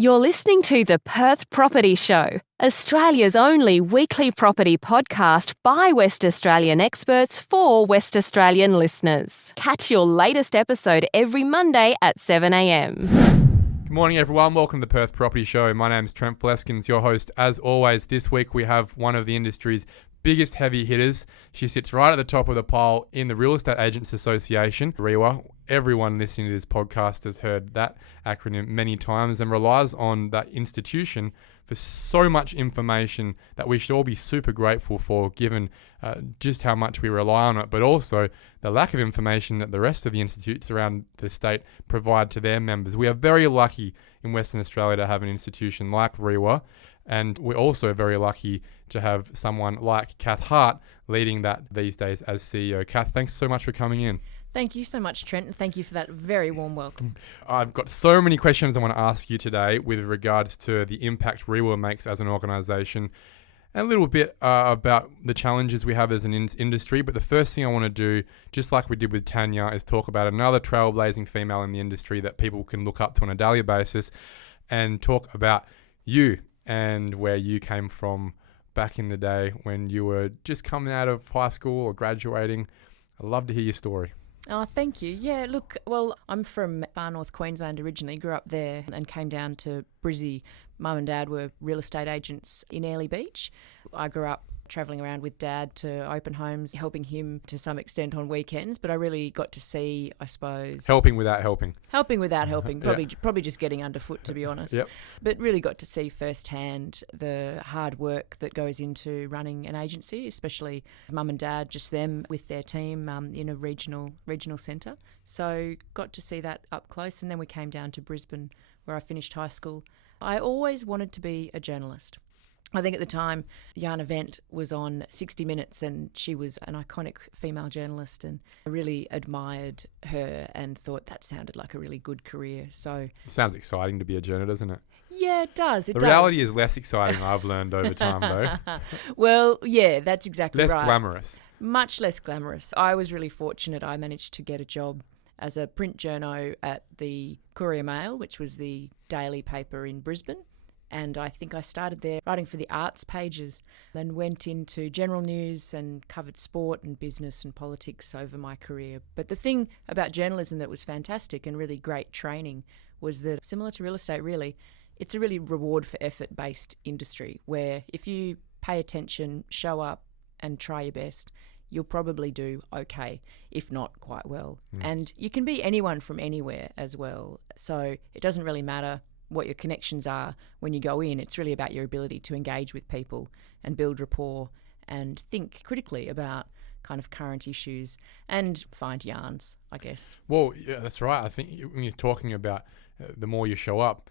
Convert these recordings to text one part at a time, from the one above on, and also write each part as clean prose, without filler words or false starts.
You're listening to the Perth Property Show, Australia's only weekly property podcast by West Australian experts for West Australian listeners. Catch your latest episode every Monday at 7 a.m. Good morning, everyone. Welcome to the Perth Property Show. My name's Trent Fleskins, your host. As always, this week we have one of the industry's biggest heavy hitters. She sits right at the top of the pile in the Real Estate Agents Association, REIWA. Everyone listening to this podcast has heard that acronym many times and relies on that institution for so much information that we should all be super grateful for, given just how much we rely on it, but also the lack of information that the rest of the institutes around the state provide to their members. We are very lucky in Western Australia to have an institution like REIWA, and we're also very lucky to have someone like Cath Hart leading that these days as CEO. Cath, thanks so much for coming in. Thank you so much, Trent, and thank you for that very warm welcome. I've got so many questions I want to ask you today with regards to the impact REIWA makes as an organisation, and a little bit about the challenges we have as an industry. But the first thing I want to do, just like we did with Tanya, is talk about another trailblazing female in the industry that people can look up to on a daily basis, and talk about you and where you came from back in the day when you were just coming out of high school or graduating. I'd love to hear your story. Oh, thank you. Yeah, look, well, I'm from far north Queensland originally, grew up there and came down to Brizzy. Mum and Dad were real estate agents in Airlie Beach. I grew up travelling around with Dad to open homes, helping him to some extent on weekends, but I really got to see, I suppose... Helping without helping. Helping without helping, probably just getting underfoot, to be honest. Yep. But really got to see firsthand the hard work that goes into running an agency, especially Mum and Dad, just them with their team in a regional centre. So got to see that up close, and then we came down to Brisbane where I finished high school. I always wanted to be a journalist. I think at the time, Jana Wendt was on 60 Minutes and she was an iconic female journalist, and I really admired her and thought that sounded like a really good career. So Sounds exciting to be a journalist, doesn't it? Yeah, it does. The reality is less exciting, I've learned over time, though. Well, yeah, that's exactly right. Less glamorous. Much less glamorous. I was really fortunate. I managed to get a job as a print journo at the Courier Mail, which was the daily paper in Brisbane. And I think I started there writing for the arts pages, then went into general news and covered sport and business and politics over my career. But the thing about journalism that was fantastic and really great training was that, similar to real estate really, it's a really reward for effort based industry where if you pay attention, show up and try your best, you'll probably do okay, if not quite well. And you can be anyone from anywhere as well. So it doesn't really matter what your connections are when you go in. It's really about your ability to engage with people and build rapport and think critically about kind of current issues and find yarns, I guess. Well, yeah, that's right. I think when you're talking about the more you show up,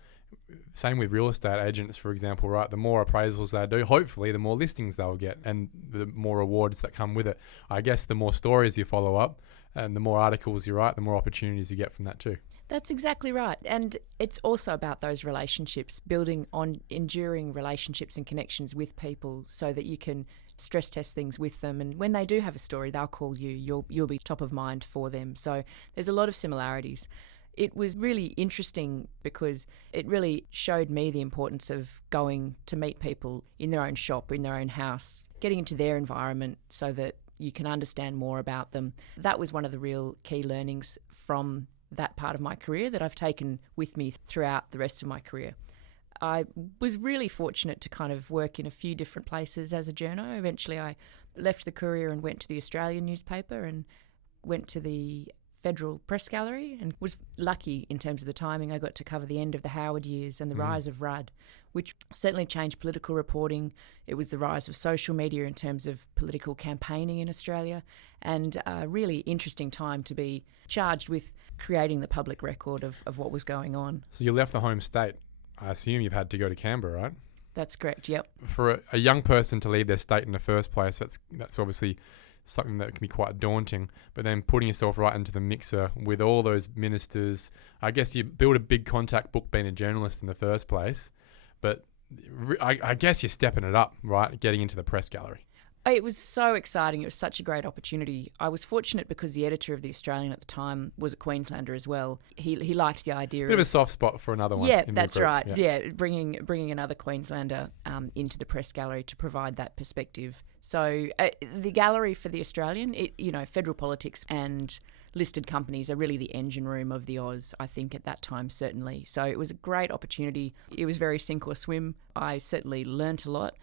same with real estate agents, for example, right? The more appraisals they do, hopefully the more listings they'll get and the more awards that come with it. I guess the more stories you follow up and the more articles you write, the more opportunities you get from that too. That's exactly right. And it's also about those relationships, building on enduring relationships and connections with people so that you can stress test things with them. And when they do have a story, they'll call you. You'll be top of mind for them. So there's a lot of similarities. It was really interesting because it really showed me the importance of going to meet people in their own shop, in their own house, getting into their environment so that you can understand more about them. That was one of the real key learnings from that part of my career that I've taken with me throughout the rest of my career. I was really fortunate to kind of work in a few different places as a journo. Eventually I left the Courier and went to the Australian newspaper and went to the Federal Press Gallery and was lucky in terms of the timing. I got to cover the end of the Howard years and the rise of RUD, which certainly changed political reporting. It was the rise of social media in terms of political campaigning in Australia, and a really interesting time to be charged with creating the public record of what was going on. So you left the home state. I assume you've had to go to Canberra, right? That's correct, yep. For a young person to leave their state in the first place, that's obviously something that can be quite daunting. But then putting yourself right into the mixer with all those ministers, I guess you build a big contact book being a journalist in the first place. But I guess you're stepping it up, right? Getting into the press gallery. It was so exciting. It was such a great opportunity. I was fortunate because the editor of The Australian at the time was a Queenslander as well. He liked the idea Bit of a soft spot for another one. Yeah, in the that's group. right. Yeah, bringing another Queenslander into the press gallery to provide that perspective. So the gallery for The Australian, federal politics and listed companies are really the engine room of the Oz, I think, at that time, certainly. So it was a great opportunity. It was very sink or swim. I certainly learnt a lot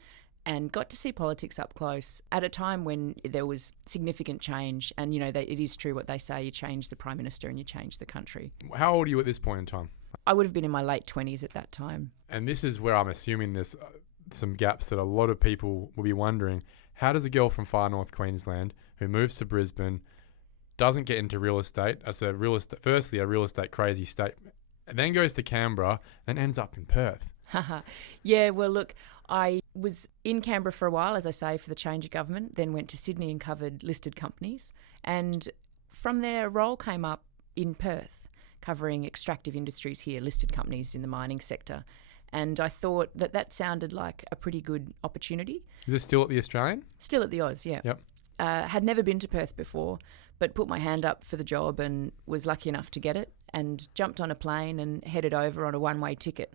and got to see politics up close at a time when there was significant change. And, it is true what they say, you change the Prime Minister and you change the country. How old are you at this point in time? I would have been in my late 20s at that time. And this is where I'm assuming there's some gaps that a lot of people will be wondering. How does a girl from far north Queensland who moves to Brisbane, doesn't get into real estate, firstly a real estate crazy state, and then goes to Canberra and ends up in Perth? Yeah, well, look, I was in Canberra for a while, as I say, for the change of government, then went to Sydney and covered listed companies. And from there, a role came up in Perth, covering extractive industries here, listed companies in the mining sector. And I thought that sounded like a pretty good opportunity. Is this still at the Australian? Still at the Oz, yeah. Yep. Had never been to Perth before, but put my hand up for the job and was lucky enough to get it and jumped on a plane and headed over on a one-way ticket.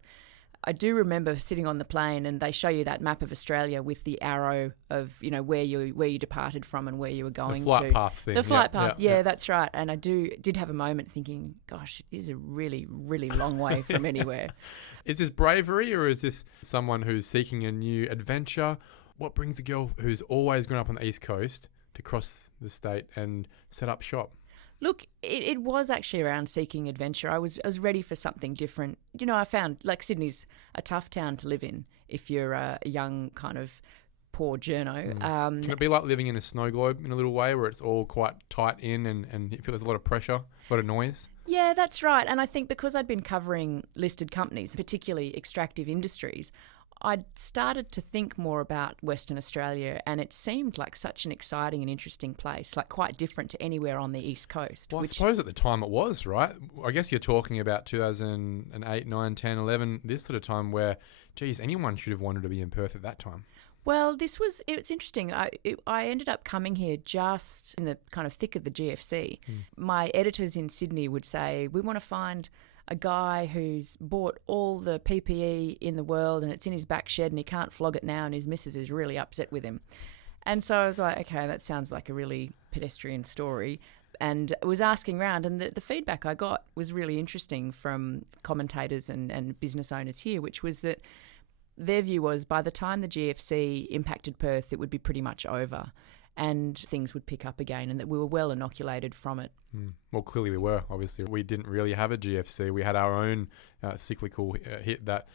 I do remember sitting on the plane and they show you that map of Australia with the arrow of, where you departed from and where you were going to. The flight path thing. The flight path, yeah, that's right. And I did have a moment thinking, gosh, it is a really, really long way from anywhere. Is this bravery or is this someone who's seeking a new adventure? What brings a girl who's always grown up on the East Coast to cross the state and set up shop? Look, it was actually around seeking adventure. I was ready for something different. I found Sydney's a tough town to live in if you're a young kind of poor journo. Can it be like living in a snow globe in a little way where it's all quite tight in and you feel there's a lot of pressure, a lot of noise? Yeah, that's right. And I think because I'd been covering listed companies, particularly extractive industries, I'd started to think more about Western Australia, and it seemed like such an exciting and interesting place, like quite different to anywhere on the East Coast. Well, I suppose at the time it was, right? I guess you're talking about 2008, 9, 10, 11, this sort of time where, geez, anyone should have wanted to be in Perth at that time. Well, it's interesting. I ended up coming here just in the kind of thick of the GFC. My editors in Sydney would say, we want to find a guy who's bought all the PPE in the world and it's in his back shed and he can't flog it now and his missus is really upset with him. And so I was like, okay, that sounds like a really pedestrian story. And I was asking around, and the feedback I got was really interesting from commentators and business owners here, which was that their view was by the time the GFC impacted Perth, it would be pretty much over and things would pick up again and that we were well inoculated from it. Well, clearly we were. Obviously, we didn't really have a GFC. We had our own cyclical hit that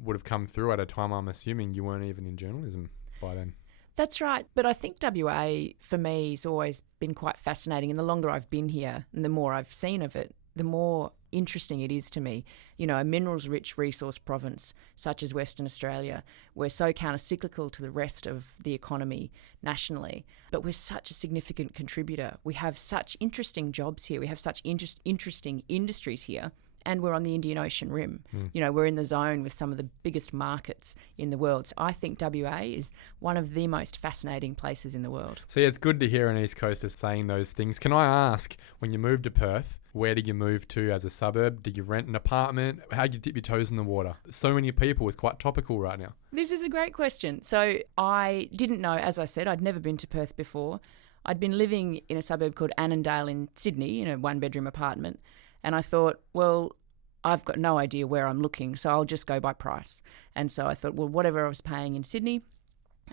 would have come through at a time, I'm assuming you weren't even in journalism by then. That's right. But I think WA, for me, has always been quite fascinating. And the longer I've been here and the more I've seen of it, the more interesting it is to me. A minerals-rich resource province such as Western Australia, we're so counter-cyclical to the rest of the economy nationally, but we're such a significant contributor. We have such interesting jobs here. We have such interesting industries here. And we're on the Indian Ocean rim. We're in the zone with some of the biggest markets in the world. So I think WA is one of the most fascinating places in the world. So yeah, it's good to hear an East Coaster saying those things. Can I ask, when you moved to Perth, where did you move to as a suburb? Did you rent an apartment? How did you dip your toes in the water? So many people is quite topical right now. This is a great question. So I didn't know, as I said, I'd never been to Perth before. I'd been living in a suburb called Annandale in Sydney in a one-bedroom apartment. And I thought, well, I've got no idea where I'm looking, so I'll just go by price. And so I thought, well, whatever I was paying in Sydney,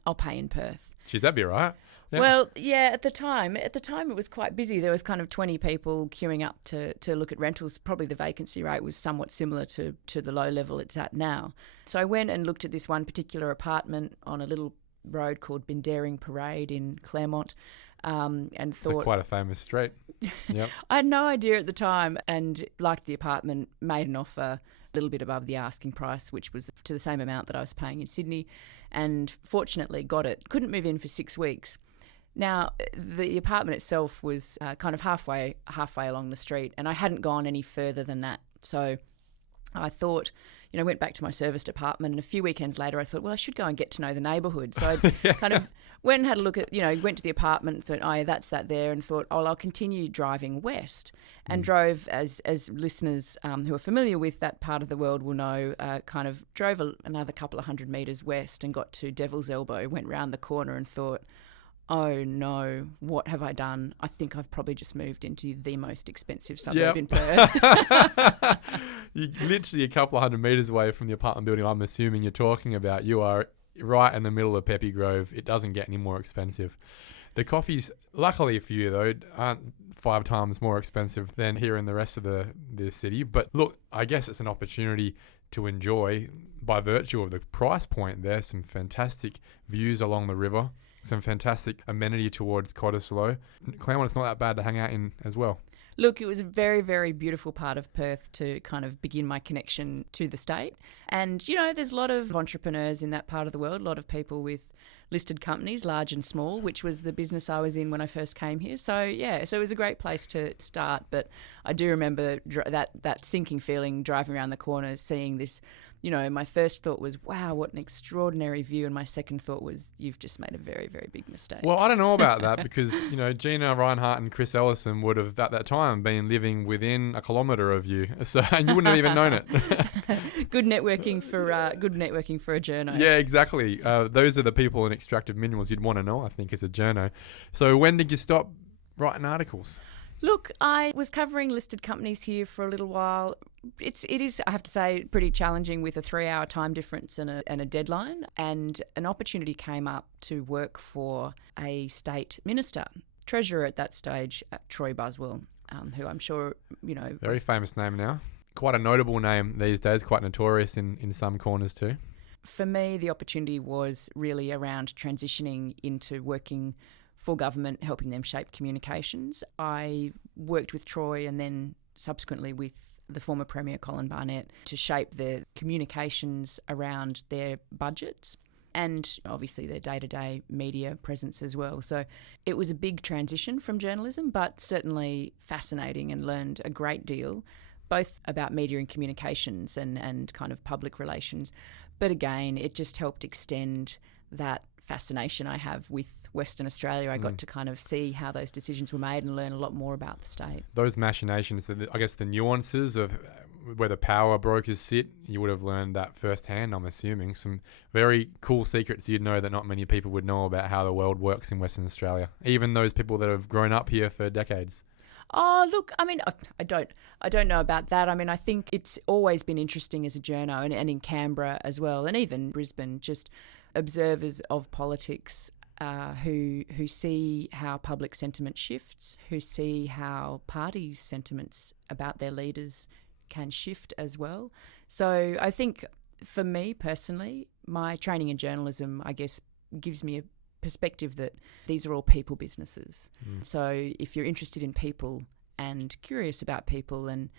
I'll pay in Perth. Geez, that'd be all right. Yeah. Well, yeah, at the time it was quite busy. There was kind of 20 people queuing up to look at rentals. Probably the vacancy rate was somewhat similar to the low level it's at now. So I went and looked at this one particular apartment on a little road called Bindaring Parade in Claremont. And thought, it's quite a famous street. Yep. I had no idea at the time and liked the apartment, made an offer a little bit above the asking price, which was to the same amount that I was paying in Sydney, and fortunately got it. Couldn't move in for 6 weeks. Now, the apartment itself was kind of halfway along the street, and I hadn't gone any further than that. So I thought, went back to my service department, and a few weekends later I thought, well, I should go and get to know the neighbourhood. So I kind of went and had a look at, went to the apartment and thought, oh, yeah, that's that there, and thought, oh, well, I'll continue driving west, and drove, as listeners who are familiar with that part of the world will know, kind of drove another couple of 100 metres west and got to Devil's Elbow, went round the corner and thought, oh no, what have I done? I think I've probably just moved into the most expensive suburb in Perth. You're literally a couple of 100 metres away from the apartment building I'm assuming you're talking about. You are right in the middle of Peppy Grove. It doesn't get any more expensive. The coffees, luckily for you though, aren't 5 times more expensive than here in the rest of the city. But look, I guess it's an opportunity to enjoy by virtue of the price point there. Some fantastic views along the river. Some fantastic amenity towards Cottesloe. Claremont, it's not that bad to hang out in as well. Look, it was a very, very beautiful part of Perth to kind of begin my connection to the state. And, there's a lot of entrepreneurs in that part of the world, a lot of people with listed companies, large and small, which was the business I was in when I first came here. So, so it was a great place to start. But I do remember that sinking feeling driving around the corner, seeing this. My first thought was, wow, what an extraordinary view. And my second thought was, you've just made a very, very big mistake. Well, I don't know about that because, Gina Reinhardt and Chris Ellison would have, at that time, been living within a kilometre of you. So, and you wouldn't have even known it. Good networking for a journo. Yeah, exactly. Those are the people in extractive minerals you'd want to know, I think, as a journo. So when did you stop writing articles? Look, I was covering listed companies here for a little while. It is, I have to say, pretty challenging with a 3-hour time difference and a deadline. And an opportunity came up to work for a state minister, treasurer at that stage, Troy Buswell, who I'm sure, Very famous name now. Quite a notable name these days, quite notorious in some corners too. For me, the opportunity was really around transitioning into working for government, helping them shape communications. I worked with Troy and then subsequently with the former Premier Colin Barnett to shape the communications around their budgets and obviously their day-to-day media presence as well. So it was a big transition from journalism, but certainly fascinating, and learned a great deal, both about media and communications and kind of public relations. But again, it just helped extend that fascination I have with Western Australia. I got to kind of see how those decisions were made and learn a lot more about the state. Those machinations, I guess the nuances of where the power brokers sit, you would have learned that firsthand, I'm assuming. Some very cool secrets you'd know that not many people would know about how the world works in Western Australia, even those people that have grown up here for decades. Oh, look, I mean, I don't know about that. I mean, I think it's always been interesting as a journo and in Canberra as well, and even Brisbane, just observers of politics who see how public sentiment shifts, who see how parties' sentiments about their leaders can shift as well. So I think for me personally, my training in journalism, I guess, gives me a perspective that these are all people businesses. So if you're interested in people and curious about people and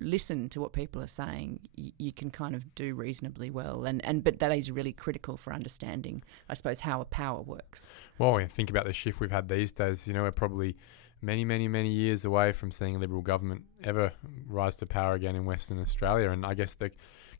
listen to what people are saying, you can kind of do reasonably well. But that is really critical for understanding, I suppose, how a power works. Well, when you think about the shift we've had these days, we're probably many, many, many years away from seeing a Liberal government ever rise to power again in Western Australia. And I guess the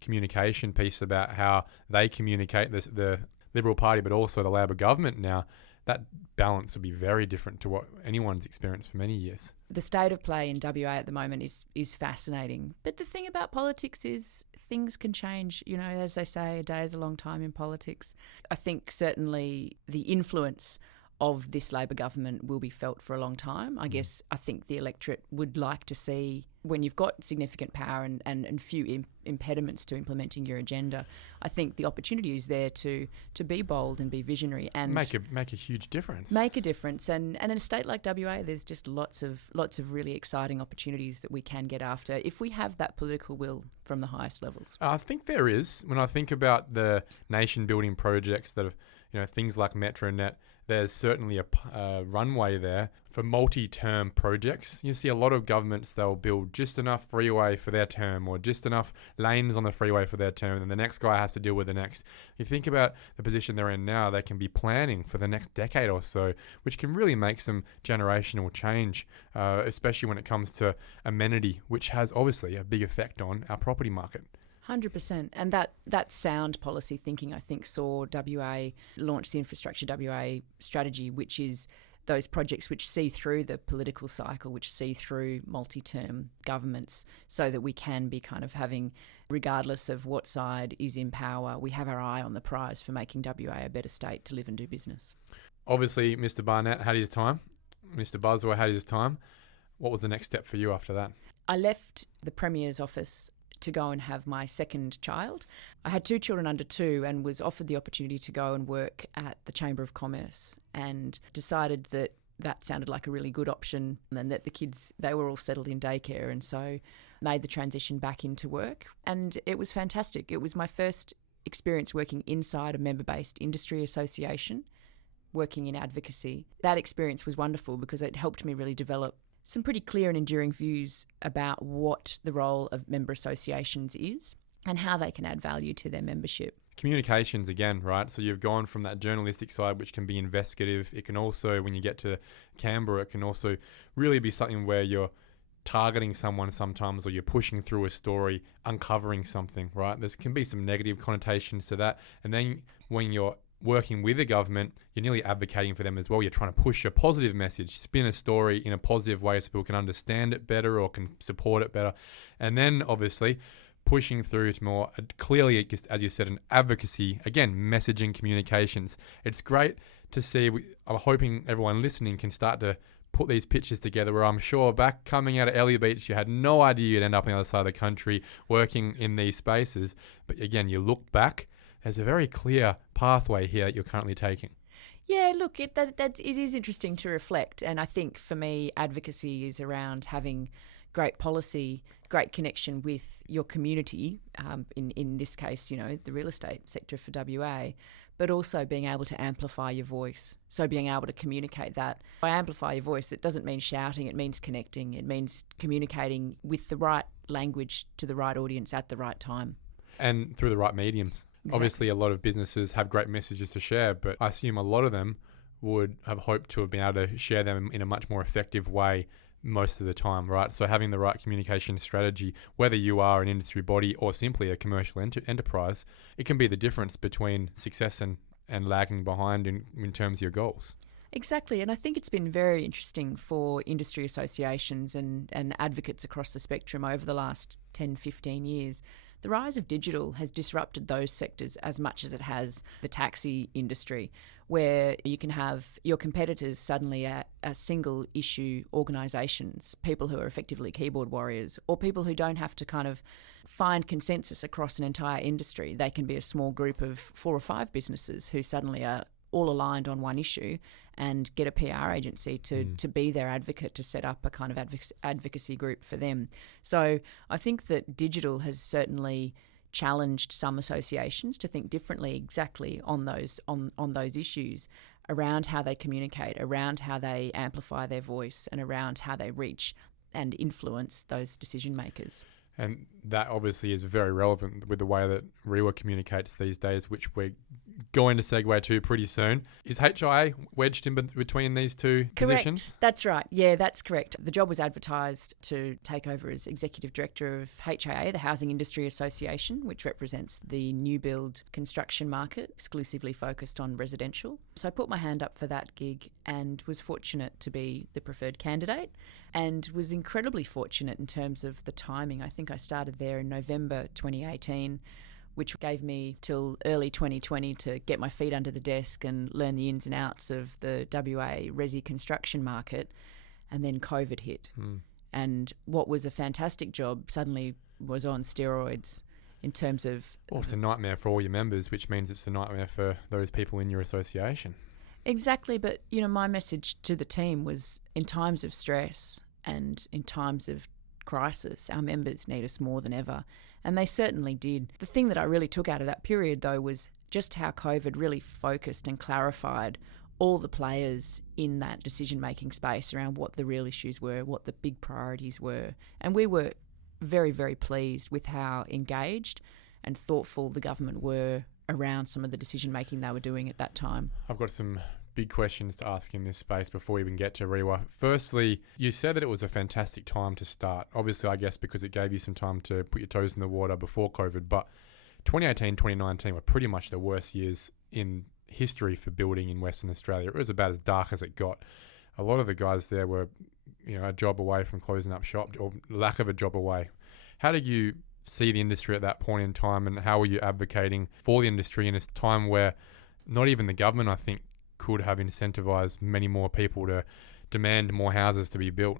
communication piece about how they communicate the Liberal Party, but also the Labor government now, that balance will be very different to what anyone's experienced for many years. The state of play in WA at the moment is fascinating. But the thing about politics is things can change. As they say, a day is a long time in politics. I think certainly the influence of this Labor government will be felt for a long time. I think the electorate would like to see, when you've got significant power and few impediments to implementing your agenda, I think the opportunity is there to be bold and be visionary and make a huge difference. Make a difference, and in a state like WA, there's just lots of really exciting opportunities that we can get after if we have that political will from the highest levels. I think there is. When I think about the nation-building projects that have, things like MetroNet, there's certainly a runway there for multi-term projects. You see a lot of governments, they'll build just enough freeway for their term or just enough lanes on the freeway for their term, and the next guy has to deal with the next. You think about the position they're in now, they can be planning for the next decade or so, which can really make some generational change, especially when it comes to amenity, which has obviously a big effect on our property market. 100%. And that sound policy thinking, I think, saw WA launch the Infrastructure WA strategy, which is those projects which see through the political cycle, which see through multi-term governments, so that we can be kind of having, regardless of what side is in power, we have our eye on the prize for making WA a better state to live and do business. Obviously, Mr. Barnett had his time. Mr. Buswell had his time. What was the next step for you after that? I left the Premier's office to go and have my second child. I had 2 children under 2 and was offered the opportunity to go and work at the Chamber of Commerce, and decided that sounded like a really good option, and that the kids, they were all settled in daycare, and so made the transition back into work. And it was fantastic. It was my first experience working inside a member-based industry association, working in advocacy. That experience was wonderful because it helped me really develop some pretty clear and enduring views about what the role of member associations is and how they can add value to their membership. Communications again, right? So you've gone from that journalistic side, which can be investigative. It can also, when you get to Canberra, it can also really be something where you're targeting someone sometimes, or you're pushing through a story, uncovering something, right? There can be some negative connotations to that. And then when you're working with the government, you're nearly advocating for them as well. You're trying to push a positive message, spin a story in a positive way so people can understand it better or can support it better. And then obviously pushing through to more clearly, just as you said, an advocacy, again, messaging, communications. It's great to see. I'm hoping everyone listening can start to put these pictures together, where I'm sure back coming out of Ellie Beach, you had no idea you'd end up on the other side of the country working in these spaces. But again, you look back, there's a very clear pathway here that you're currently taking. Yeah, look, it is interesting to reflect. And I think for me, advocacy is around having great policy, great connection with your community, in this case, the real estate sector for WA, but also being able to amplify your voice. So being able to communicate that. By amplify your voice, it doesn't mean shouting, it means connecting, it means communicating with the right language to the right audience at the right time. And through the right mediums. Exactly. Obviously, a lot of businesses have great messages to share, but I assume a lot of them would have hoped to have been able to share them in a much more effective way most of the time, right? So having the right communication strategy, whether you are an industry body or simply a commercial enterprise, it can be the difference between success and lagging behind in terms of your goals. Exactly, and I think it's been very interesting for industry associations and advocates across the spectrum over the last 10, 15 years. The rise of digital has disrupted those sectors as much as it has the taxi industry, where you can have your competitors suddenly at single issue organisations, people who are effectively keyboard warriors, or people who don't have to kind of find consensus across an entire industry. They can be a small group of 4 or 5 businesses who suddenly are all aligned on one issue and get a PR agency to be their advocate, to set up a kind of advocacy group for them. So I think that digital has certainly challenged some associations to think differently exactly on those issues, around how they communicate, around how they amplify their voice, and around how they reach and influence those decision makers. And that obviously is very relevant with the way that REIWA communicates these days, which we're going to segue to pretty soon. Is HIA wedged in between these two positions? Correct. That's right. Yeah, that's correct. The job was advertised to take over as Executive Director of HIA, the Housing Industry Association, which represents the new build construction market, exclusively focused on residential. So I put my hand up for that gig and was fortunate to be the preferred candidate, and was incredibly fortunate in terms of the timing. I think I started there in November 2018, which gave me till early 2020 to get my feet under the desk and learn the ins and outs of the WA resi construction market. And then COVID hit. And what was a fantastic job suddenly was on steroids in terms of... Well, it's a nightmare for all your members, which means it's a nightmare for those people in your association. Exactly. But, my message to the team was, in times of stress and in times of crisis, our members need us more than ever. And they certainly did. The thing that I really took out of that period, though, was just how COVID really focused and clarified all the players in that decision-making space around what the real issues were, what the big priorities were. And we were very, very pleased with how engaged and thoughtful the government were around some of the decision-making they were doing at that time. I've got some big questions to ask in this space before we even get to REIWA. Firstly, you said that it was a fantastic time to start. Obviously, I guess because it gave you some time to put your toes in the water before COVID, but 2018, 2019 were pretty much the worst years in history for building in Western Australia. It was about as dark as it got. A lot of the guys there were, a job away from closing up shop, or lack of a job away. How did you see the industry at that point in time, and how were you advocating for the industry in a time where not even the government, I think, could have incentivized many more people to demand more houses to be built?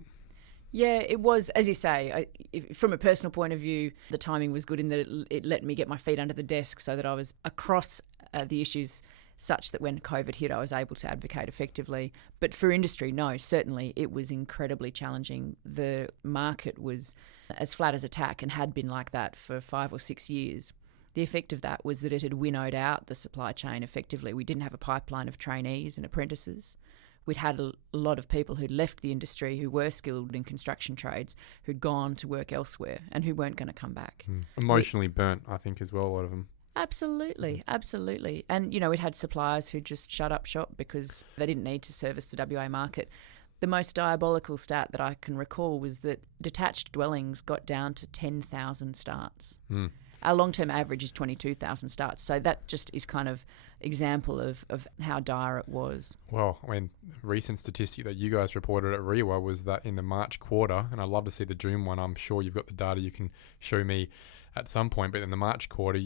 Yeah, it was, as you say, from a personal point of view, the timing was good in that it let me get my feet under the desk so that I was across the issues such that when COVID hit, I was able to advocate effectively. But for industry, no, certainly it was incredibly challenging. The market was as flat as a tack and had been like that for 5 or 6 years. The effect of that was that it had winnowed out the supply chain effectively. We didn't have a pipeline of trainees and apprentices. We'd had a lot of people who'd left the industry who were skilled in construction trades, who'd gone to work elsewhere and who weren't going to come back. Emotionally burnt, I think, as well, a lot of them. Absolutely. And, we'd had suppliers who just shut up shop because they didn't need to service the WA market. The most diabolical stat that I can recall was that detached dwellings got down to 10,000 starts. Our long-term average is 22,000 starts. So that just is kind of example of how dire it was. Well, recent statistic that you guys reported at REIWA was that in the March quarter, and I'd love to see the June one, I'm sure you've got the data you can show me at some point, but in the March quarter,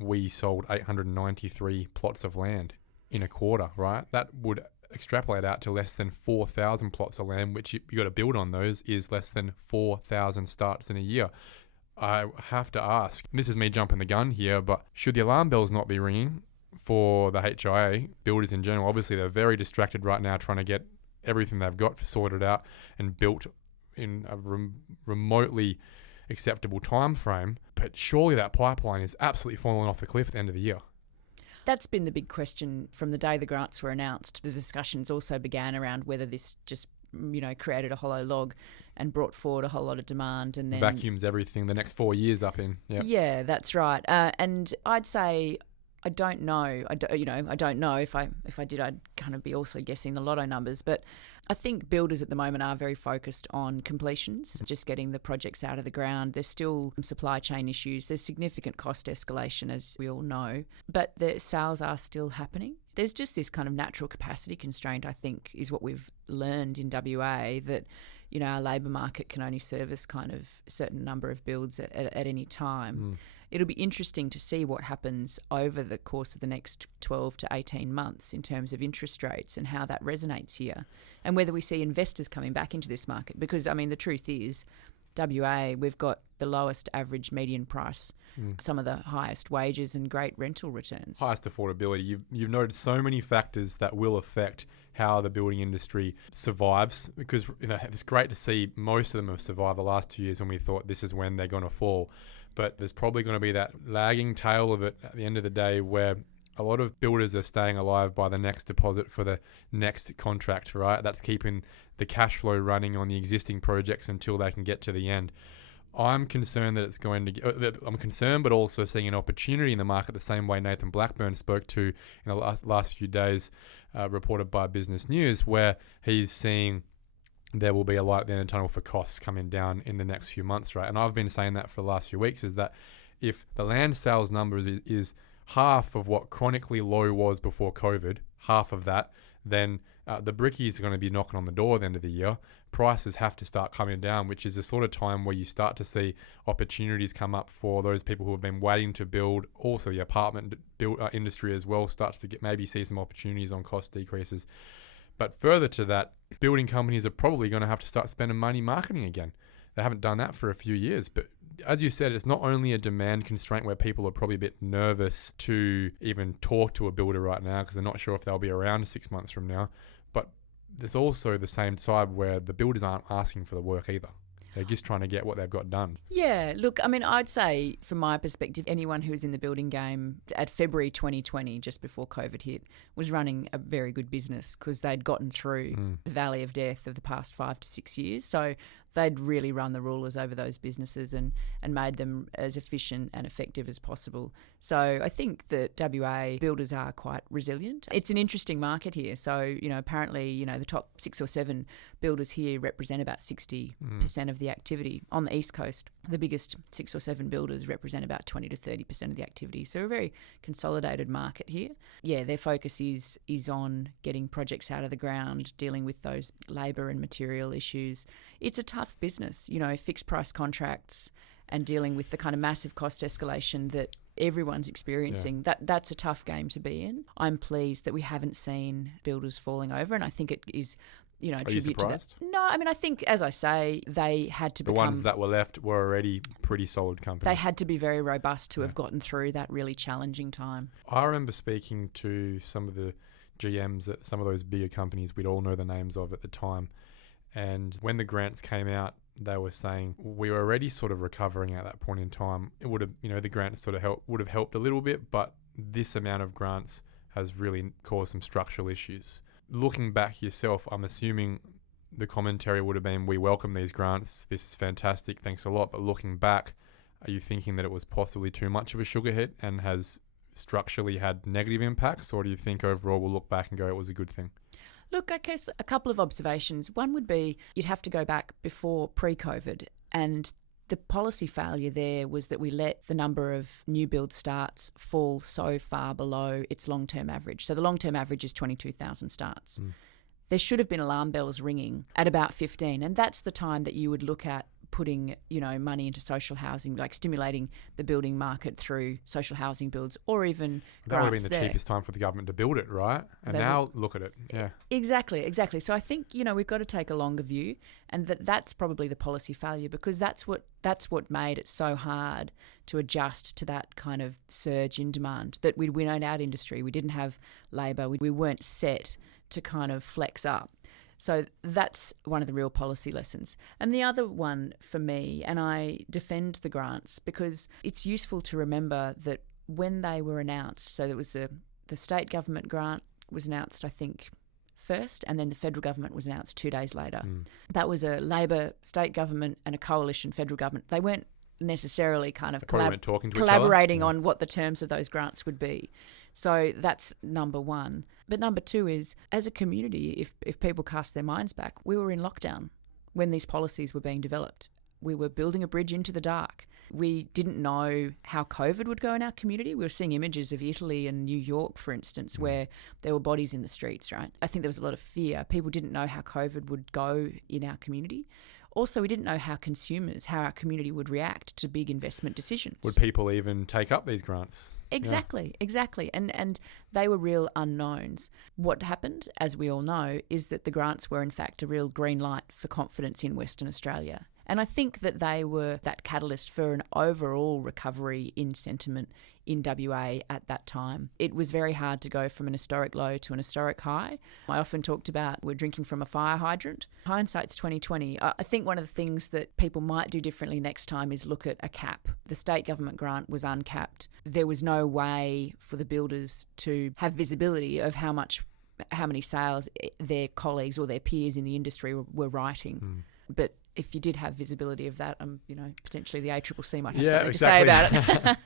we sold 893 plots of land in a quarter, right? That would extrapolate out to less than 4,000 plots of land, which you got to build on those, is less than 4,000 starts in a year. I have to ask, this is me jumping the gun here, but should the alarm bells not be ringing for the HIA, builders in general? Obviously, they're very distracted right now trying to get everything they've got sorted out and built in a remotely acceptable time frame, but surely that pipeline is absolutely falling off the cliff at the end of the year. That's been the big question from the day the grants were announced. The discussions also began around whether this just created a hollow log and brought forward a whole lot of demand, and then vacuums everything the next 4 years up in. Yep. Yeah, that's right. And I'd say I don't know. I don't know. If I did, I'd kind of be also guessing the lotto numbers. But I think builders at the moment are very focused on completions, just getting the projects out of the ground. There's still supply chain issues. There's significant cost escalation, as we all know. But the sales are still happening. There's just this kind of natural capacity constraint, I think, is what we've learned in WA, that our labour market can only service kind of a certain number of builds at any time. It'll be interesting to see what happens over the course of the next 12 to 18 months in terms of interest rates and how that resonates here, and whether we see investors coming back into this market. Because, the truth is, WA, we've got the lowest average median price, some of the highest wages and great rental returns. Highest affordability. You've noted so many factors that will affect how the building industry survives, because it's great to see most of them have survived the last 2 years when we thought this is when they're going to fall. But there's probably going to be that lagging tail of it at the end of the day, where a lot of builders are staying alive by the next deposit for the next contract, right? That's keeping the cash flow running on the existing projects until they can get to the end. I'm concerned that it's going to I'm concerned, but also seeing an opportunity in the market the same way Nathan Blackburn spoke to in the last few days, reported by Business News, where he's seeing there will be a light at the end of the tunnel for costs coming down in the next few months, right? And I've been saying that for the last few weeks, is that if the land sales numbers is half of what chronically low was before COVID, half of that, then the brickies are going to be knocking on the door at the end of the year. Prices have to start coming down, which is the sort of time where you start to see opportunities come up for those people who have been waiting to build. Also, the apartment industry as well starts to maybe see some opportunities on cost decreases. But further to that, building companies are probably going to have to start spending money marketing again. They haven't done that for a few years. But as you said, it's not only a demand constraint where people are probably a bit nervous to even talk to a builder right now because they're not sure if they'll be around 6 months from now. But there's also the same side where the builders aren't asking for the work either. They're just trying to get what they've got done. Yeah, look, I'd say from my perspective, anyone who was in the building game at February 2020, just before COVID hit, was running a very good business because they'd gotten through the valley of death of the past 5 to 6 years. So they'd really run the rulers over those businesses and made them as efficient and effective as possible. So I think that WA builders are quite resilient. It's an interesting market here. So, apparently, the top 6 or 7 builders here represent about 60% of the activity. On the East Coast, the biggest 6 or 7 builders represent about 20 to 30% of the activity. So a very consolidated market here. Yeah, their focus is on getting projects out of the ground, dealing with those labour and material issues. It's a tough business, fixed price contracts and dealing with the kind of massive cost escalation that everyone's experiencing. Yeah. That's a tough game to be in. I'm pleased that we haven't seen builders falling over, and I think it is, a Are you tribute to that. surprised? No, I mean, I think, as I say, they had to The become... ones that were left were already pretty solid companies. They had to be very robust to have gotten through that really challenging time. I remember speaking to some of the GMs at some of those bigger companies we'd all know the names of at the time. And when the grants came out, they were saying we were already sort of recovering at that point in time. It would have, the grants sort of would have helped a little bit, but this amount of grants has really caused some structural issues. Looking back yourself, I'm assuming the commentary would have been, we welcome these grants, this is fantastic, thanks a lot. But looking back, are you thinking that it was possibly too much of a sugar hit and has structurally had negative impacts? Or do you think overall we'll look back and go, it was a good thing? Look, I guess a couple of observations. One would be you'd have to go back before pre-COVID, and the policy failure there was that we let the number of new build starts fall so far below its long-term average. So the long-term average is 22,000 starts. There should have been alarm bells ringing at about 15, and that's the time that you would look at putting, money into social housing, like stimulating the building market through social housing builds, or even that would have grants been the there. cheapest time for the government to build it, right? And They now look at it. Yeah. Exactly. So I think, we've got to take a longer view, and that's probably the policy failure, because that's what made it so hard to adjust to that kind of surge in demand, that we'd win out industry. We didn't have labour. We weren't set to kind of flex up. So that's one of the real policy lessons. And the other one for me, and I defend the grants because it's useful to remember that when they were announced, so there was the state government grant was announced, I think, first, and then the federal government was announced 2 days later. That was a Labor state government and a coalition federal government. They weren't necessarily kind of Probably weren't talking to collaborating each other. on what the terms of those grants would be. So that's number one. But number two is, as a community, if people cast their minds back, we were in lockdown when these policies were being developed. We were building a bridge into the dark. We didn't know how COVID would go in our community. We were seeing images of Italy and New York, for instance, where there were bodies in the streets, right? I think there was a lot of fear. People didn't know how COVID would go in our community. Also, we didn't know how our community would react to big investment decisions. Would people even take up these grants? Exactly. And they were real unknowns. What happened, as we all know, is that the grants were in fact a real green light for confidence in Western Australia. And I think that they were that catalyst for an overall recovery in sentiment in WA at that time. It was very hard to go from an historic low to an historic high. I often talked about we're drinking from a fire hydrant. Hindsight's 2020. I think one of the things that people might do differently next time is look at a cap. The state government grant was uncapped. There was no way for the builders to have visibility of how many sales their colleagues or their peers in the industry were writing. But if you did have visibility of that, potentially the ACCC might have something to say about it.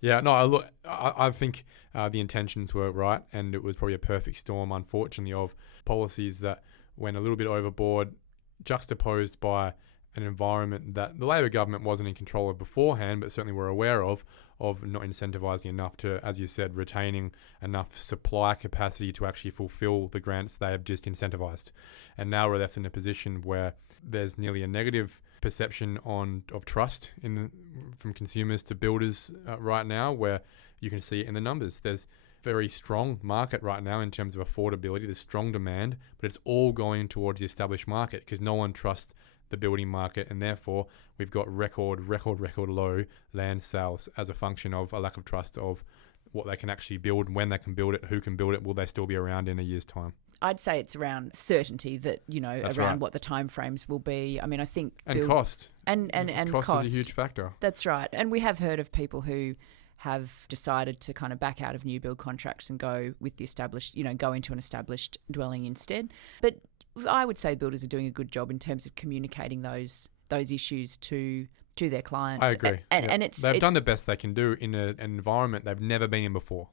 Yeah, no, I think the intentions were right, and it was probably a perfect storm, unfortunately, of policies that went a little bit overboard, juxtaposed by an environment that the Labor government wasn't in control of beforehand, but certainly were aware of not incentivising enough to, as you said, retaining enough supply capacity to actually fulfil the grants they have just incentivised. And now we're left in a position where there's nearly a negative perception of trust from consumers to builders right now, where you can see it in the numbers. There's very strong market right now in terms of affordability. There's strong demand, but it's all going towards the established market because no one trusts the building market, and therefore we've got record low land sales as a function of a lack of trust of what they can actually build, when they can build it, who can build it, will they still be around in a year's time? I'd say it's around certainty that, That's around right. what the timeframes will be. I mean, I think... And cost. And cost is a huge factor. That's right. And we have heard of people who have decided to kind of back out of new build contracts and go with the established, go into an established dwelling instead. But I would say builders are doing a good job in terms of communicating those issues to their clients. I agree. And they've done the best they can do in an environment they've never been in before.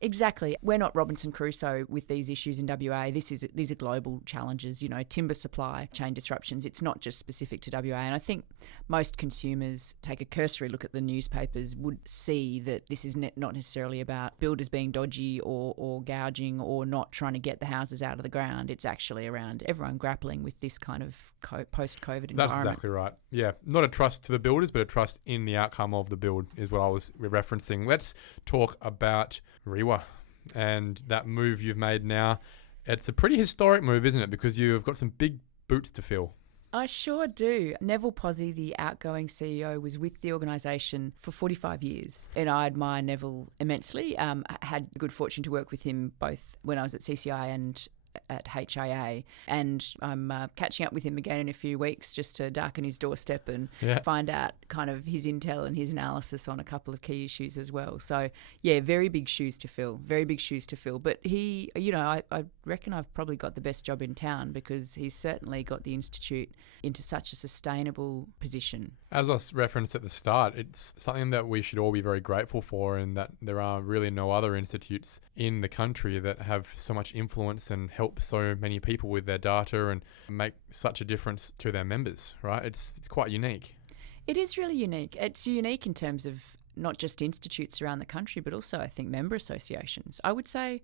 Exactly. We're not Robinson Crusoe with these issues in WA. These are global challenges, timber supply chain disruptions. It's not just specific to WA. And I think most consumers take a cursory look at the newspapers would see that this is not necessarily about builders being dodgy or gouging or not trying to get the houses out of the ground. It's actually around everyone grappling with this kind of post-COVID environment. That's exactly right. Yeah, not a trust to the builders, but a trust in the outcome of the build is what I was referencing. Let's talk about REIWA and that move you've made now. It's a pretty historic move, isn't it? Because you've got some big boots to fill. I sure do. Neville Pozzi, the outgoing CEO, was with the organisation for 45 years. And I admire Neville immensely. Had the good fortune to work with him both when I was at CCI and at HIA, and I'm catching up with him again in a few weeks just to darken his doorstep and find out kind of his intel and his analysis on a couple of key issues as well. So yeah, very big shoes to fill. But he, I reckon I've probably got the best job in town because he's certainly got the Institute into such a sustainable position. As I referenced at the start, it's something that we should all be very grateful for, and that there are really no other institutes in the country that have so much influence and help so many people with their data and make such a difference to their members, right? It's quite unique. It is really unique. It's unique in terms of not just institutes around the country, but also I think member associations. I would say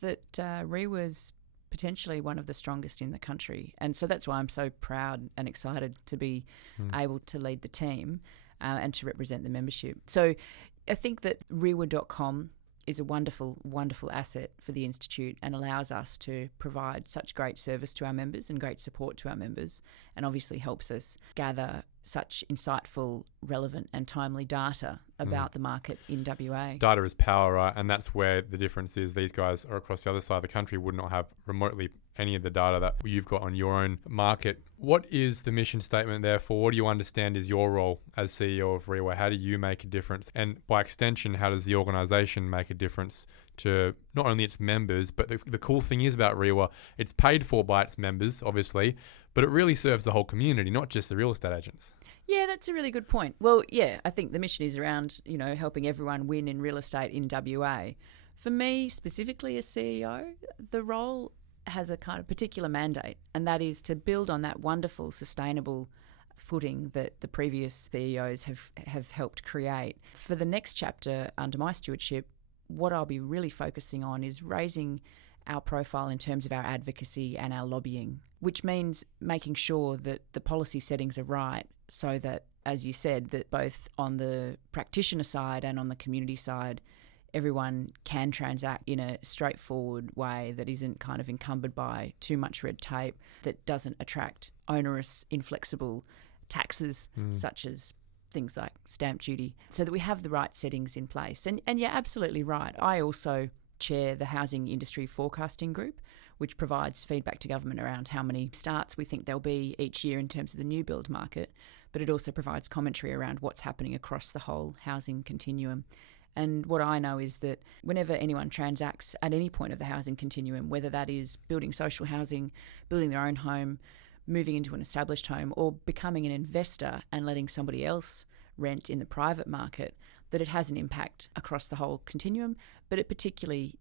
that REIWA's potentially one of the strongest in the country. And so that's why I'm so proud and excited to be able to lead the team and to represent the membership. So I think that REIWA.com is a wonderful, wonderful asset for the Institute and allows us to provide such great service to our members and great support to our members, and obviously helps us gather such insightful, relevant and timely data about the market in WA. Data is power, right? And that's where the difference is. These guys are across the other side of the country would not have remotely any of the data that you've got on your own market. What is the mission statement therefore? What do you understand is your role as CEO of REIWA? How do you make a difference? And by extension, how does the organisation make a difference to not only its members, but the cool thing is about REIWA, it's paid for by its members, obviously, but it really serves the whole community, not just the real estate agents. Yeah, that's a really good point. Well, yeah, I think the mission is around, helping everyone win in real estate in WA. For me, specifically as CEO, the role has a kind of particular mandate, and that is to build on that wonderful, sustainable footing that the previous CEOs have helped create. For the next chapter under my stewardship, what I'll be really focusing on is raising our profile in terms of our advocacy and our lobbying, which means making sure that the policy settings are right so that, as you said, that both on the practitioner side and on the community side, everyone can transact in a straightforward way that isn't kind of encumbered by too much red tape, that doesn't attract onerous, inflexible taxes such as things like stamp duty, so that we have the right settings in place. And you're absolutely right. I also chair the Housing Industry Forecasting Group, which provides feedback to government around how many starts we think there'll be each year in terms of the new build market, but it also provides commentary around what's happening across the whole housing continuum. And what I know is that whenever anyone transacts at any point of the housing continuum, whether that is building social housing, building their own home, moving into an established home, or becoming an investor and letting somebody else rent in the private market, that it has an impact across the whole continuum. But it particularly,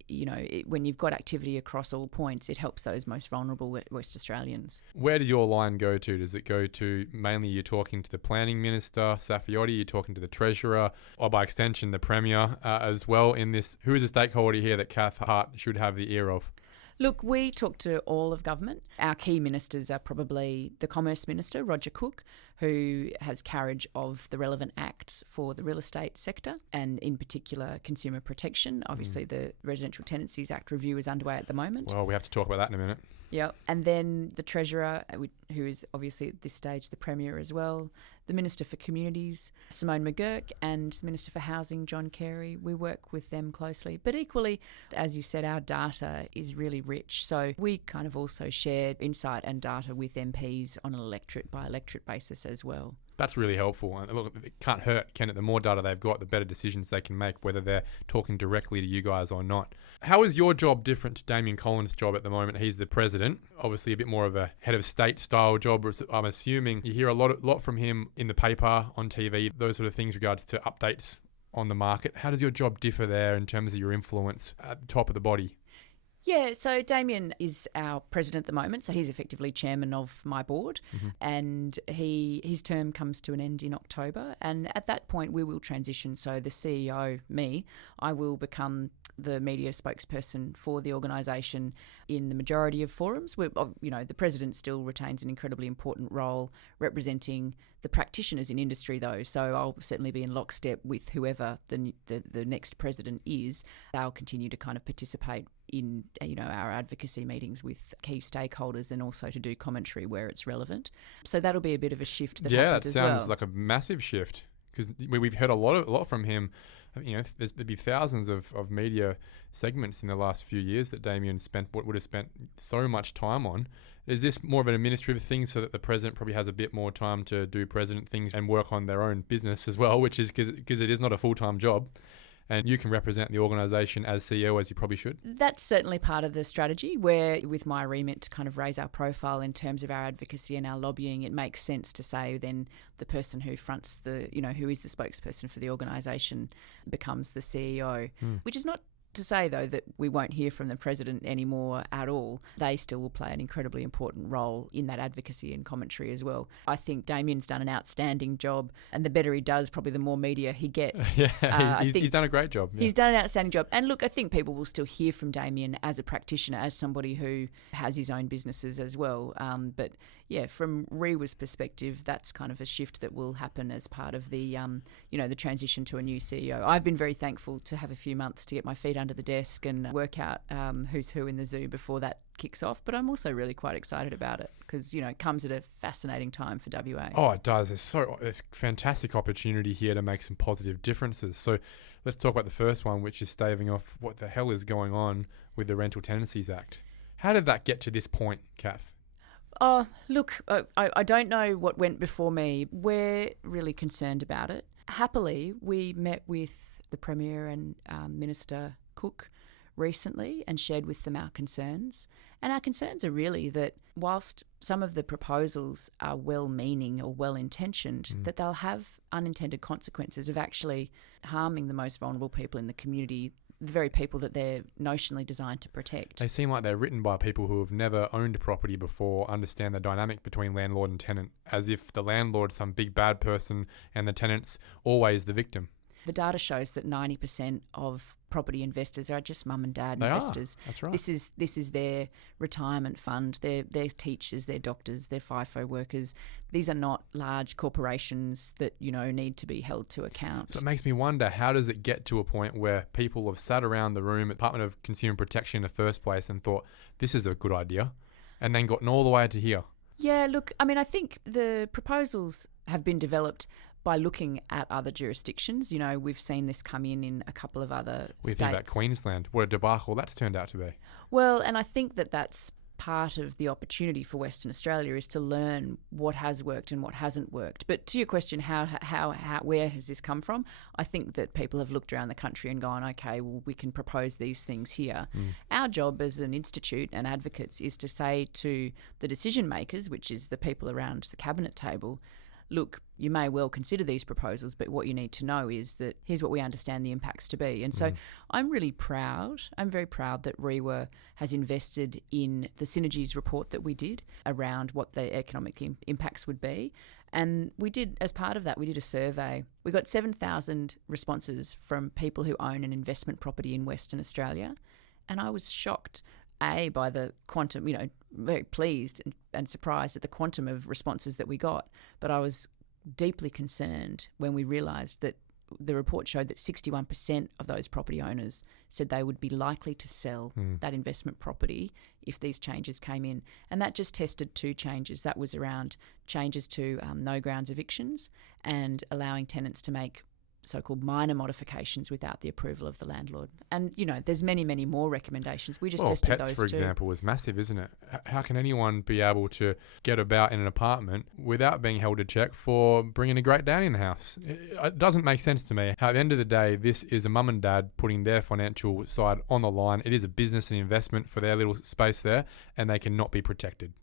when you've got activity across all points, it helps those most vulnerable West Australians. Where does your line go to? Does it go to mainly you're talking to the Planning Minister, Safiotti, you're talking to the Treasurer, or by extension the Premier as well in this? Who is a stakeholder here that Cath Hart should have the ear of? Look, we talk to all of government. Our key ministers are probably the Commerce Minister, Roger Cook, who has carriage of the relevant acts for the real estate sector and in particular consumer protection. Obviously, the Residential Tenancies Act review is underway at the moment. Well, we have to talk about that in a minute. Yeah. And then the Treasurer, who is obviously at this stage the Premier as well, the Minister for Communities, Simone McGurk, and Minister for Housing, John Carey. We work with them closely. But equally, as you said, our data is really rich. So we kind of also share insight and data with MPs on an electorate by electorate basis business as well. That's really helpful. And look, it can't hurt, can it? The more data they've got, the better decisions they can make, whether they're talking directly to you guys or not. How is your job different to Damien Collins' job at the moment? He's the president, obviously a bit more of a head of state style job. I'm assuming you hear a lot from him in the paper, on TV, those sort of things regards to updates on the market. How does your job differ there in terms of your influence at the top of the body? Yeah, so Damien is our president at the moment, so he's effectively chairman of my board, and his term comes to an end in October, and at that point we will transition. So the CEO, me, I will become the media spokesperson for the organisation in the majority of forums. The president still retains an incredibly important role representing the practitioners in industry, though. So I'll certainly be in lockstep with whoever the next president is. They'll continue to kind of participate in our advocacy meetings with key stakeholders, and also to do commentary where it's relevant. So that'll be a bit of a shift that happens as well. Yeah, that sounds like a massive shift, because we've heard a lot from him. There'd be thousands of media segments in the last few years that Damien would have spent so much time on. Is this more of an administrative thing, so that the president probably has a bit more time to do president things and work on their own business as well, which is because it is not a full-time job, and you can represent the organisation as CEO as you probably should? That's certainly part of the strategy, where with my remit to kind of raise our profile in terms of our advocacy and our lobbying, it makes sense to say then the person who fronts who is the spokesperson for the organisation becomes the CEO, which is not to say, though, that we won't hear from the president anymore at all. They still will play an incredibly important role in that advocacy and commentary as well. I think Damien's done an outstanding job, and the better he does, probably the more media he gets. Yeah, he's done a great job. Yeah. He's done an outstanding job. And look, I think people will still hear from Damien as a practitioner, as somebody who has his own businesses as well. But yeah, from REIWA's perspective, that's kind of a shift that will happen as part of the the transition to a new CEO. I've been very thankful to have a few months to get my feet under the desk and work out who's who in the zoo before that kicks off. But I'm also really quite excited about it, because it comes at a fascinating time for WA. Oh, it does. There's fantastic opportunity here to make some positive differences. So let's talk about the first one, which is staving off what the hell is going on with the Rental Tenancies Act. How did that get to this point, Cath? Oh, look, I don't know what went before me. We're really concerned about it. Happily, we met with the Premier and Minister Cook recently and shared with them our concerns. And our concerns are really that whilst some of the proposals are well-meaning or well-intentioned, that they'll have unintended consequences of actually harming the most vulnerable people in the community, the very people that they're notionally designed to protect. They seem like they're written by people who have never owned a property before, understand the dynamic between landlord and tenant, as if the landlord's some big bad person and the tenant's always the victim. The data shows that 90% of property investors are just mum and dad investors. That's right. This is their retirement fund. They're teachers, they're doctors, they're FIFO workers. These are not large corporations that need to be held to account. So it makes me wonder, how does it get to a point where people have sat around the room at Department of Consumer Protection in the first place and thought this is a good idea, and then gotten all the way to here? Yeah, look, I think the proposals have been developed by looking at other jurisdictions. We've seen this come in a couple of other states. We think about Queensland. What a debacle that's turned out to be. Well, and I think that that's part of the opportunity for Western Australia, is to learn what has worked and what hasn't worked. But to your question, where has this come from? I think that people have looked around the country and gone, okay, well, we can propose these things here. Our job as an institute and advocates is to say to the decision makers, which is the people around the cabinet table, look, you may well consider these proposals, but what you need to know is that here's what we understand the impacts to be. And so I'm very proud that REIWA has invested in the synergies report that we did around what the economic impacts would be. And we did, as part of that, we did a survey. We got 7,000 responses from people who own an investment property in Western Australia. And I was shocked, by the quantum, very pleased and surprised at the quantum of responses that we got. But I was deeply concerned when we realised that the report showed that 61% of those property owners said they would be likely to sell that investment property if these changes came in. And that just tested two changes. That was around changes to no grounds evictions and allowing tenants to make so-called minor modifications without the approval of the landlord. And, there's many, many more recommendations. We just tested pets, those for too. example, is massive, isn't it? How can anyone be able to get about in an apartment without being held to check for bringing a Great Dane in the house? It doesn't make sense to me. At the end of the day, this is a mum and dad putting their financial side on the line. It is a business and investment for their little space there, and they cannot be protected.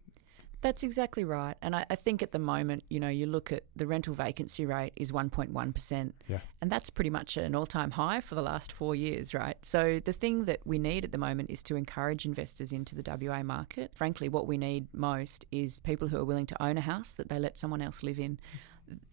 That's exactly right. And I think at the moment, you look at the rental vacancy rate is 1.1%. Yeah. And that's pretty much an all-time high for the last 4 years, right? So the thing that we need at the moment is to encourage investors into the WA market. Frankly, what we need most is people who are willing to own a house that they let someone else live in.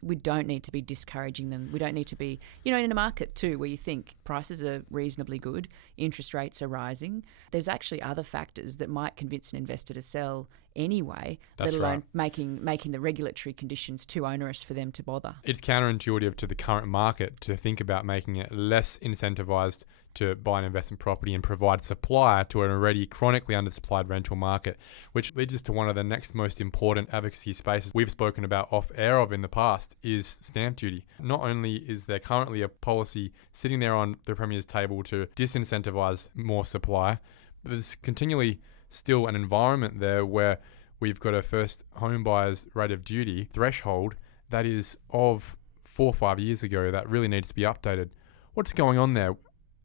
We don't need to be discouraging them. We don't need to be, in a market too where you think prices are reasonably good, interest rates are rising. There's actually other factors that might convince an investor to sell anyway, That's let alone right. making the regulatory conditions too onerous for them to bother. It's counterintuitive to the current market to think about making it less incentivized to buy an investment property and provide supply to an already chronically undersupplied rental market, which leads us to one of the next most important advocacy spaces we've spoken about off air of in the past is stamp duty. Not only is there currently a policy sitting there on the Premier's table to disincentivize more supply, but there's continually still an environment there where we've got a first home buyer's rate of duty threshold that is of 4 or 5 years ago that really needs to be updated. What's going on there?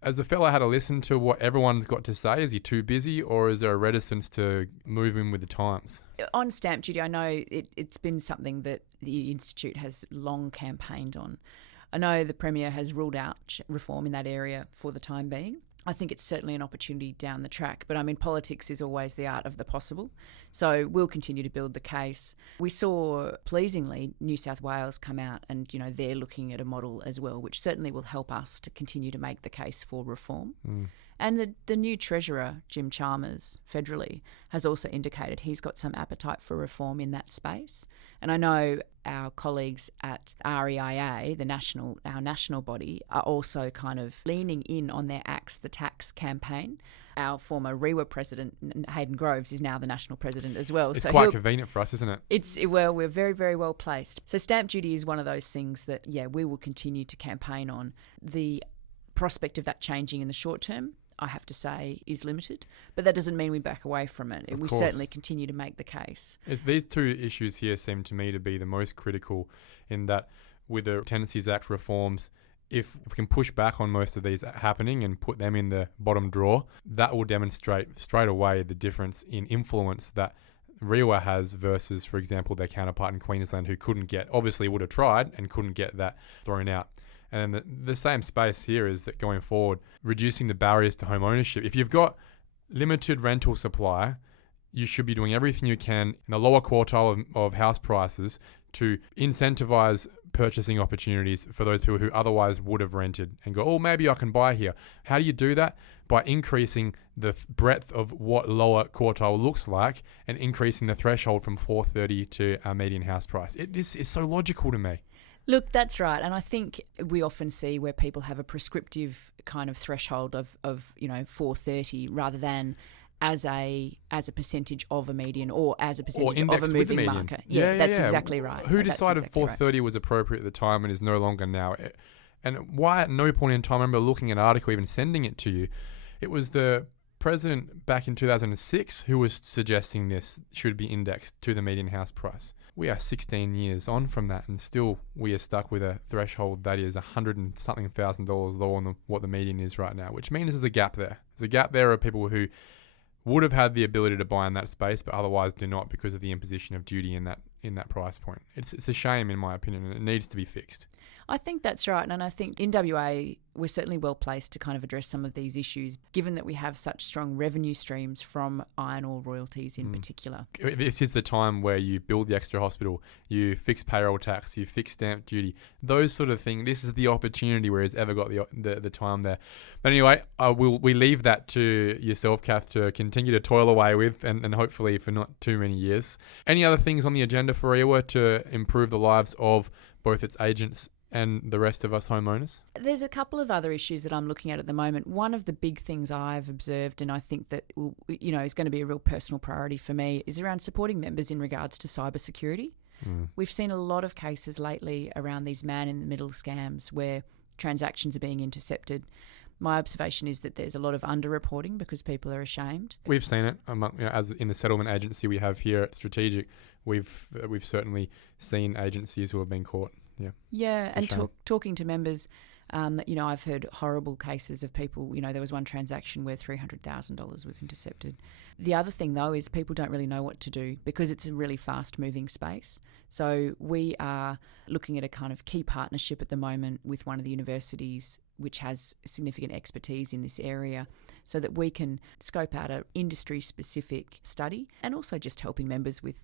Has the fella had to listen to what everyone's got to say? Is he too busy, or is there a reticence to move in with the times? On stamp duty, I know it's been something that the Institute has long campaigned on. I know the Premier has ruled out reform in that area for the time being. I think it's certainly an opportunity down the track. But politics is always the art of the possible. So we'll continue to build the case. We saw, pleasingly, New South Wales come out and, they're looking at a model as well, which certainly will help us to continue to make the case for reform. And the new Treasurer, Jim Chalmers, federally, has also indicated he's got some appetite for reform in that space. And I know our colleagues at REIA, our national body, are also kind of leaning in on their Axe the Tax campaign. Our former REIWA president, Hayden Groves, is now the national president as well. It's quite convenient for us, isn't it? We're very, very well placed. So stamp duty is one of those things that, we will continue to campaign on. The prospect of that changing in the short term, I have to say, is limited. But that doesn't mean we back away from it. We certainly continue to make the case. These two issues here seem to me to be the most critical in that with the Tenancies Act reforms, if we can push back on most of these happening and put them in the bottom drawer, that will demonstrate straight away the difference in influence that REIWA has versus, for example, their counterpart in Queensland who obviously would have tried and couldn't get that thrown out. And the same space here is that going forward, reducing the barriers to home ownership. If you've got limited rental supply, you should be doing everything you can in the lower quartile of house prices to incentivize purchasing opportunities for those people who otherwise would have rented and go, maybe I can buy here. How do you do that? By increasing the breadth of what lower quartile looks like and increasing the threshold from 430 to our median house price. It is so logical to me. Look, that's right. And I think we often see where people have a prescriptive kind of threshold of 430 rather than as a percentage of a median or as a percentage of a moving market. Yeah, that's exactly right. Who decided 430 was appropriate at the time and is no longer now? And why at no point in time, I remember looking at an article, even sending it to you, it was the president back in 2006 who was suggesting this should be indexed to the median house price. We are 16 years on from that, and still we are stuck with a threshold that is $100 and something thousand lower than what the median is right now, which means there's a gap there. There's a gap there of people who would have had the ability to buy in that space, but otherwise do not because of the imposition of duty in that price point. It's a shame, in my opinion, and it needs to be fixed. I think that's right. And I think in WA, we're certainly well placed to kind of address some of these issues, given that we have such strong revenue streams from iron ore royalties in particular. This is the time where you build the extra hospital, you fix payroll tax, you fix stamp duty, those sort of things. This is the opportunity where it's ever got the time there. But anyway, we leave that to yourself, Cath, to continue to toil away with and hopefully for not too many years. Any other things on the agenda for REIWA to improve the lives of both its agents and the rest of us homeowners? There's a couple of other issues that I'm looking at the moment. One of the big things I've observed, and I think that is going to be a real personal priority for me, is around supporting members in regards to cybersecurity. We've seen a lot of cases lately around these man-in-the-middle scams where transactions are being intercepted. My observation is that there's a lot of underreporting because people are ashamed. We've seen it as in the settlement agency we have here at Strategic. We've certainly seen agencies who have been caught. Yeah, and talking to members, I've heard horrible cases of people. There was one transaction where $300,000 was intercepted. The other thing, though, is people don't really know what to do because it's a really fast-moving space. So we are looking at a kind of key partnership at the moment with one of the universities which has significant expertise in this area, so that we can scope out an industry-specific study, and also just helping members with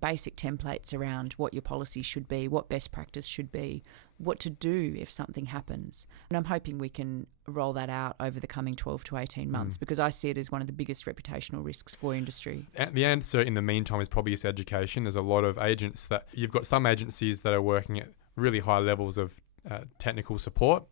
basic templates around what your policy should be, what best practice should be, what to do if something happens. And I'm hoping we can roll that out over the coming 12 to 18 months because I see it as one of the biggest reputational risks for industry. The answer in the meantime is probably just education. There's a lot of agents you've got some agencies that are working at really high levels of technical support.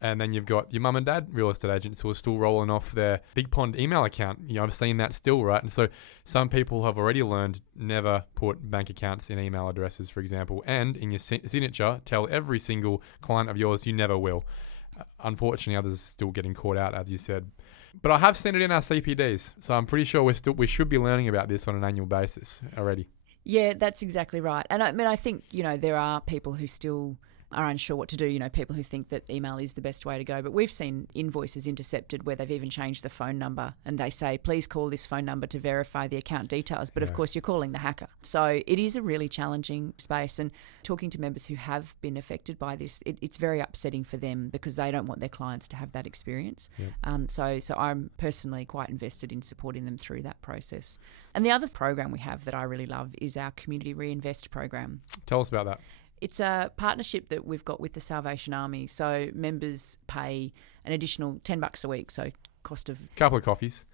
And then you've got your mum and dad real estate agents who are still rolling off their Big Pond email account. I've seen that still, right? And so some people have already learned never put bank accounts in email addresses, for example, and in your signature, tell every single client of yours you never will. Unfortunately, others are still getting caught out, as you said. But I have seen it in our CPDs, so I'm pretty sure we should be learning about this on an annual basis already. Yeah, that's exactly right. And I think, there are people who still are unsure what to do, people who think that email is the best way to go. But we've seen invoices intercepted where they've even changed the phone number and they say, please call this phone number to verify the account details. But of course, you're calling the hacker. So it is a really challenging space. And talking to members who have been affected by this, it's very upsetting for them because they don't want their clients to have that experience. Yep. So I'm personally quite invested in supporting them through that process. And the other program we have that I really love is our Community Reinvest program. Tell us about that. It's a partnership that we've got with the Salvation Army. So members pay an additional $10 a week, so cost of couple of coffees,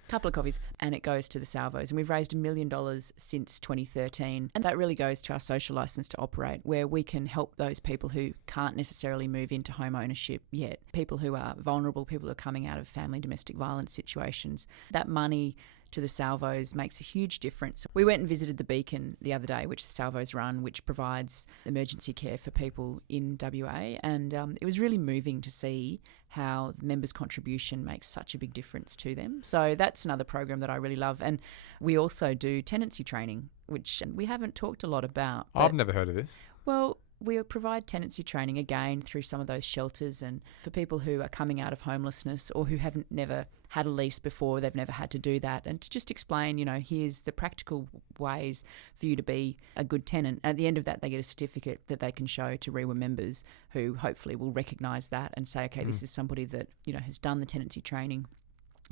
and it goes to the Salvos. And we've raised $1 million since 2013, and that really goes to our social license to operate, where we can help those people who can't necessarily move into home ownership yet, people who are vulnerable, people who are coming out of family domestic violence situations. That money to the Salvos makes a huge difference. We went and visited the Beacon the other day, which the Salvos run, which provides emergency care for people in WA, and it was really moving to see how the members' contribution makes such a big difference to them. So that's another program that I really love. And we also do tenancy training, which we haven't talked a lot about. I've never heard of this. Well, we provide tenancy training again through some of those shelters, and for people who are coming out of homelessness or who haven't never had a lease before, they've never had to do that, and to just explain, here's the practical ways for you to be a good tenant. At the end of that, they get a certificate that they can show to REIWA members who hopefully will recognise that and say, okay, this is somebody that, has done the tenancy training,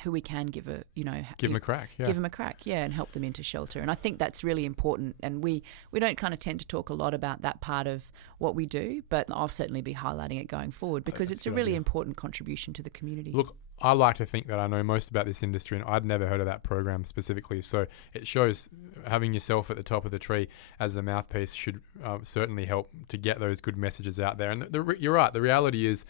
who we can give them a crack, and help them into shelter. And I think that's really important. And we don't kind of tend to talk a lot about that part of what we do, but I'll certainly be highlighting it going forward because it's a really important contribution to the community. Look, I like to think that I know most about this industry, and I'd never heard of that program specifically. So it shows having yourself at the top of the tree as the mouthpiece should certainly help to get those good messages out there. And you're right. The reality is,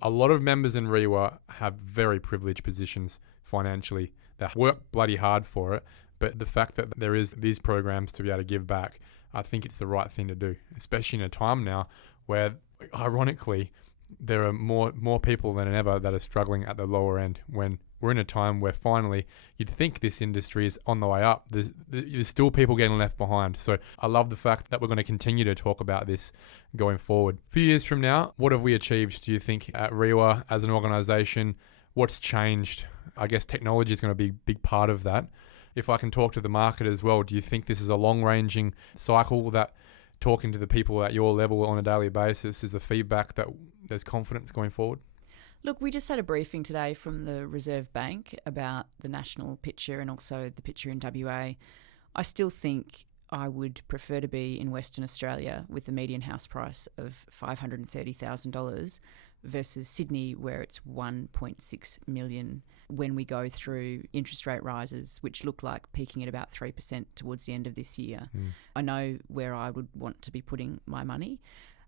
a lot of members in REIWA have very privileged positions financially. They work bloody hard for it, but the fact that there is these programs to be able to give back, I think it's the right thing to do, especially in a time now where, ironically, there are more people than ever that are struggling at the lower end, when we're in a time where finally you'd think this industry is on the way up. There's still people getting left behind. So I love the fact that we're going to continue to talk about this going forward. A few years from now, what have we achieved, do you think, at REIWA as an organisation? What's changed? I guess technology is going to be a big part of that. If I can talk to the market as well, do you think this is a long-ranging cycle that talking to the people at your level on a daily basis is the feedback that there's confidence going forward? Look, we just had a briefing today from the Reserve Bank about the national picture and also the picture in WA. I still think I would prefer to be in Western Australia with the median house price of $530,000 versus Sydney, where it's 1.6 million when we go through interest rate rises, which look like peaking at about 3% towards the end of this year. I know where I would want to be putting my money.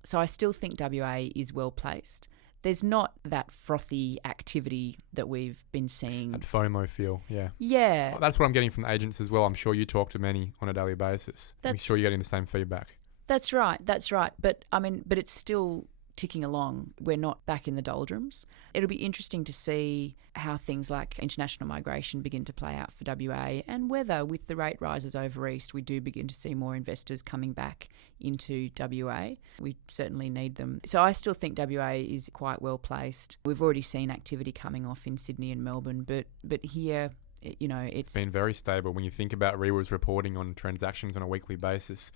So I still think WA is well placed. There's not that frothy activity that we've been seeing. That FOMO feel, yeah. Yeah. Well, that's what I'm getting from the agents as well. I'm sure you talk to many on a daily basis. I'm sure you're getting the same feedback. That's right. But it's still ticking along. We're not back in the doldrums. It'll be interesting to see how things like international migration begin to play out for WA, and whether with the rate rises over east we do begin to see more investors coming back into WA. We certainly need them. So I still think WA is quite well placed. We've already seen activity coming off in Sydney and Melbourne, but here, it's been very stable. When you think about REIWA's reporting on transactions on a weekly basis,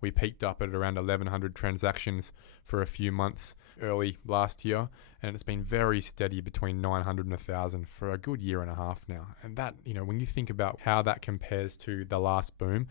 we peaked up at around 1,100 transactions for a few months early last year, and it's been very steady between 900 and 1,000 for a good year and a half now. And that, when you think about how that compares to the last boom,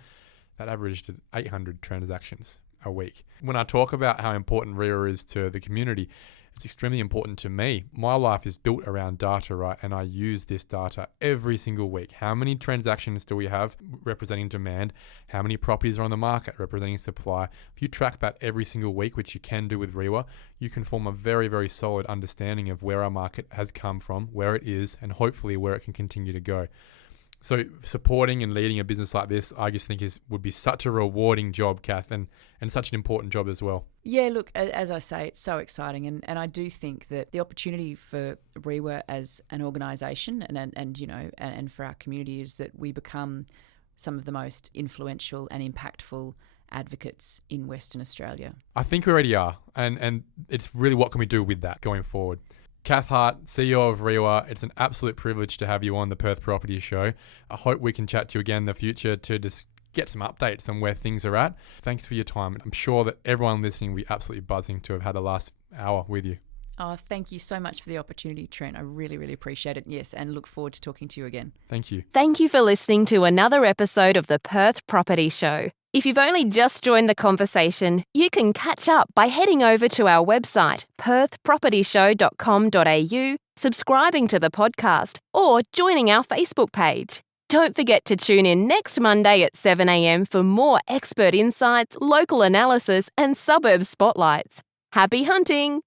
that averaged at 800 transactions a week. When I talk about how important REIWA is to the community, it's extremely important to me. My life is built around data, right? And I use this data every single week. How many transactions do we have representing demand? How many properties are on the market representing supply? If you track that every single week, which you can do with REIWA, you can form a very, very solid understanding of where our market has come from, where it is, and hopefully where it can continue to go. So supporting and leading a business like this, I just think would be such a rewarding job, Cath, and such an important job as well. Yeah, look, as I say, it's so exciting, and I do think that the opportunity for REIWA as an organisation and for our community is that we become some of the most influential and impactful advocates in Western Australia. I think we already are, and it's really what can we do with that going forward. Cath Hart, CEO of REIWA, it's an absolute privilege to have you on the Perth Property Show. I hope we can chat to you again in the future to just get some updates on where things are at. Thanks for your time. I'm sure that everyone listening will be absolutely buzzing to have had the last hour with you. Oh, thank you so much for the opportunity, Trent. I really, really appreciate it. Yes, and look forward to talking to you again. Thank you. Thank you for listening to another episode of the Perth Property Show. If you've only just joined the conversation, you can catch up by heading over to our website, perthpropertyshow.com.au, subscribing to the podcast, or joining our Facebook page. Don't forget to tune in next Monday at 7 a.m. for more expert insights, local analysis, and suburb spotlights. Happy hunting!